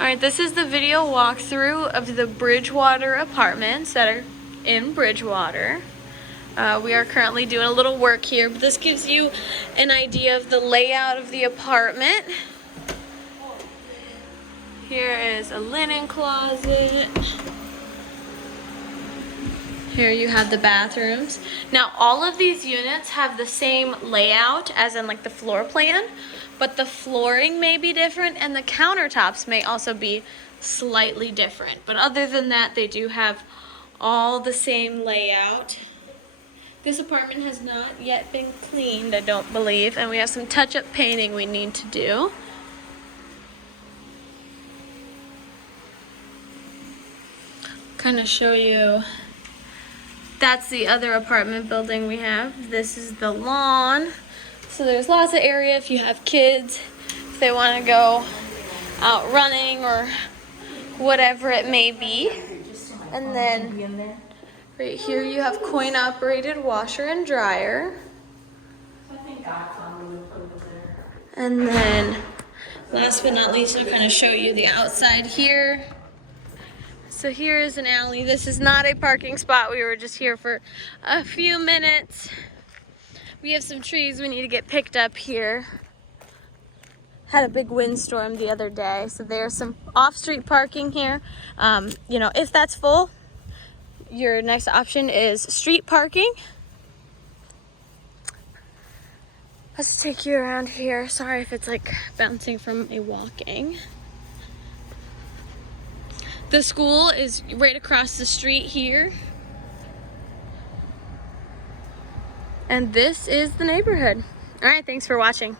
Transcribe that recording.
Alright, this is the video walkthrough of the Bridgewater apartments that are in Bridgewater. We are currently doing a little work here, but this gives you an idea of the layout of the apartment. Here is a linen closet. Here you have the bathrooms. Now all of these units have the same layout as in like the floor plan, but the flooring may be different and the countertops may also be slightly different. But other than that, they do have all the same layout. This apartment has not yet been cleaned, I don't believe, and we have some touch-up painting we need to do. Kind of show you, that's the other apartment building we have. This is the lawn. So there's lots of area if you have kids, if they want to go out running or whatever it may be. And then right here you have coin-operated washer and dryer. And then last but not least, I'll kind of show you the outside here. So here is an alley. This is not a parking spot. We were just here for a few minutes. We have some trees we need to get picked up here. Had a big windstorm the other day, so there's some off-street parking here. You know, if that's full, your next option is street parking. Let's take you around here. Sorry if it's like bouncing from a walking. The school is right across the street here. And this is the neighborhood. All right, thanks for watching.